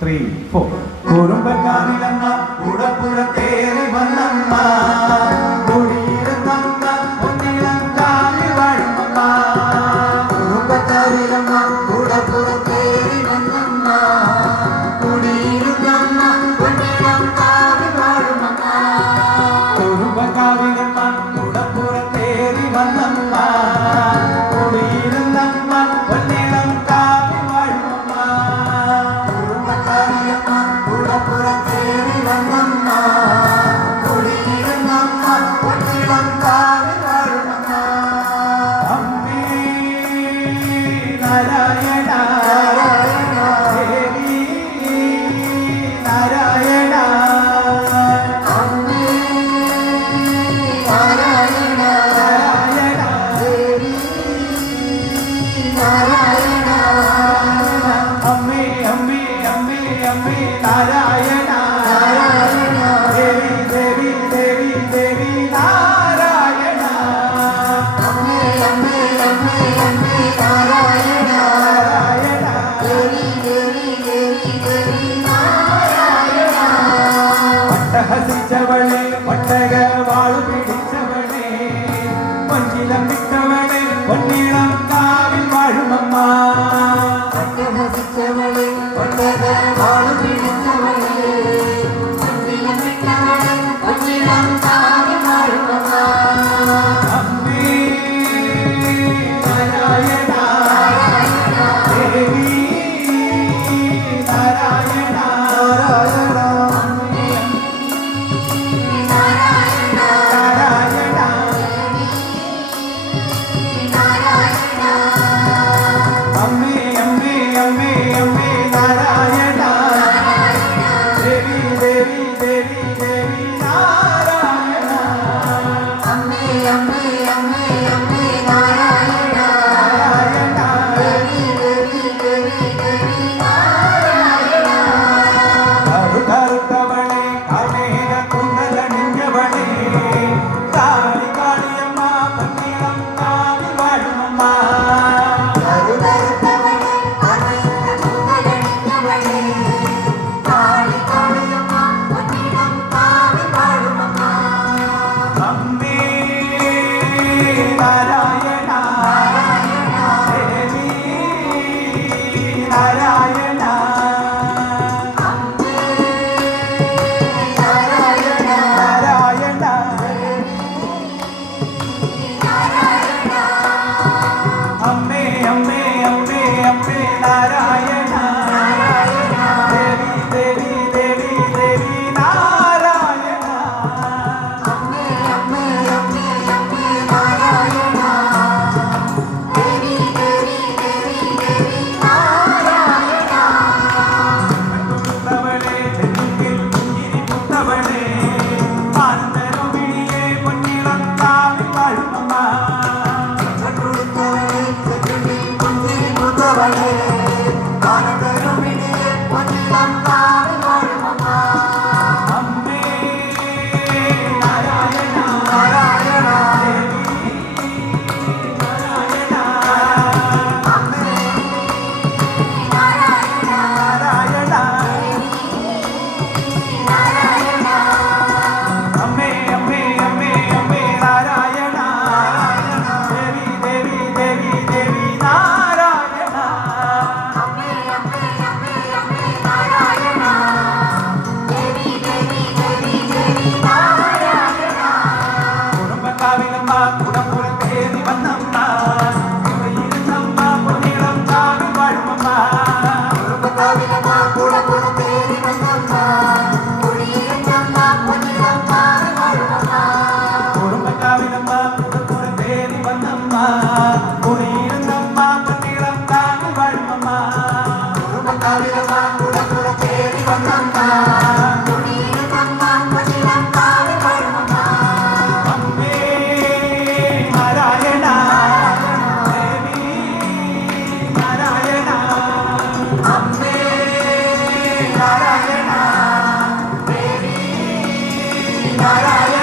3, 4. കുറുമ്പക്കാവിലമ്മ കുടപ്പുറത്തേറി വന്നമ്മ കുടിയിരുന്നമ്മ ഒന്നിളം കാവി വാഴുമമ്മ. കുറുമ്പക്കാവിലമ്മ കുടപ്പുറത്തേറി വന്നമ്മ കുടിയിരുന്നമ്മ ഒന്നിളം കാവി വാഴുമമ്മ. കുറുമ്പക്കാവിലമ്മ കുടപ്പുറത്തേറി വന്നമ്മ കുടിയിരുന്നമ്മ ഒന്നിളം കാവി വാഴുമമ്മ. കുറുമ്പക്കാവിലമ്മ കുടപ്പുറത്തേറി വന്നമ്മ കുടിയിരുന്നമ്മ ഒന്നിളം കാവി വാഴുമമ്മ. അമ്മേ നാരായണ ദേവി നാരായണ. അമ്മേ നാരായണ നാരായണ ദേവി നാരായണ. അമ്മേ അമ്മേ അമ്മേ അമ്മേ നാരായണ നാരായണ ദേവി ദേവി ദേവി ദേവി നാരായണ. അമ്മേ അമ്മേ അമ്മേ അമ്മേ നാരായണ നാരായണ ദേവി ദേവി ദേവി ദേവി നാരായണ. പട്ടഹസിച്ചവളെ പട്ടക വാളു പിടിച്ചവളെ പൊഞ്ചിലം വിട്ടവളെ പൊന്നിളം കാവിൽ വാഴുമമ്മ. പട്ടഹസിച്ചവളെ പട്ടക വാളു പിടിച്ചവളെ പൊന്നിലം വിട്ടവളെ പൊന്നിളം കാവി വാഴുമമ്മ. അമ്മേ നാരായണ ദേവി നാരായണ. നാരായണ നാരായണ നാരായണ നാരായണ. അമ്മേ അമ്മേ അമ്മേ അമ്മേ നാരായണ ദേവി ദേവി ദേവി ദേവി നാരായണ. അമ്മേ അമ്മേ അമ്മേ അമ്മേ നാരായണ നാരായണ ദേവി ദേവി ദേവി ദേവി നാരായണ. കറുകറുത്തവളെ കാമേന കുണ്ടലണിഞ്ഞവളെ കാളി കാളിയമ്മ പൊന്നിളം കാവിൽ വാഴുമമ്മ. കരുതരുത്തവളെ കനത്ത കുണ്ടലണിഞ്ഞവളെ കാളി കാളിയമ്മ പൊന്നിളം കാവി വാഴുമമ്മ. അമ്മേ നാരായണ ദേവി നാരായണ. അമ്മേ നാരായണ നാരായണ നാരായണ. അമ്മേ അമ്മേ അമ്മേ അമ്മേ നാരായണ ദേവി ദേവി ദേവി ദേവി നാരായണ. അമ്മേ അമ്മേ അമ്മേ അമ്മേ നാരായണ ദേവി ദേവി ദേവി ദേവി നാരായണ. പുത്തവളെ നെഞ്ചിൽ പുഞ്ചിരി പുത്തവളെ ആനന്ദരുമിണിയെ പൊന്നിളം കാവിൽ വാഴുമമ്മ. കൊടുത്തവളെ ചെറുകിൽ പുഞ്ചിരി പൂത്തവളെ ആനന്ദരുമിണിയെ പൊന്നിളം കാവി വാഴുമമ്മ. അമ്മേ നാരായണ നാരായണ ദേവി നാരായണ. അമ്മേ നാരായണ നാരായണ നാരായണ. അമ്മേ അമ്മേ അമ്മേ അമ്മേ നാരായണ ദേവി ദേവി ദേവി ദേവി നാരായണ. അമ്മേ അമ്മേ അമ്മേ അമ്മേ നാരായണ ദേവി ദേവി ദേവി ദേവി നാരായണ. കുടുംബക്കാവിലമ്മ കുടപ്പുറത്തേറി വന്നമ്മ കുടിയിരുന്നമ്മ പൊന്നിളം കാവിൽ വാഴുമമ്മ. കുറുമ്പക്കാവിലമ്മ കുടപ്പുറത്തേറി വന്നമ്മ കുടിയിരുന്നമ്മ പൊന്നിളം കാവി വാഴുമമ്മ. കുടുംബക്കാവിലമ്മ കുടപ്പുറത്തേറി വന്നമ്മ കുടിയിരുന്നമ്മ പൊന്നിളം കാവിൽ വാഴുമമ്മ. കുറുമ്പക്കാവിലമ്മ കുടപ്പുറത്തേറി വന്നമ്മ കുടിയിരുന്നമ്മ പൊന്നിളം കാവി വാഴുമമ്മ. അമ്മേ നാരായണ ദേവി നാരായണ. അമ്മേ നാരായണ ദേവി നാരായണ.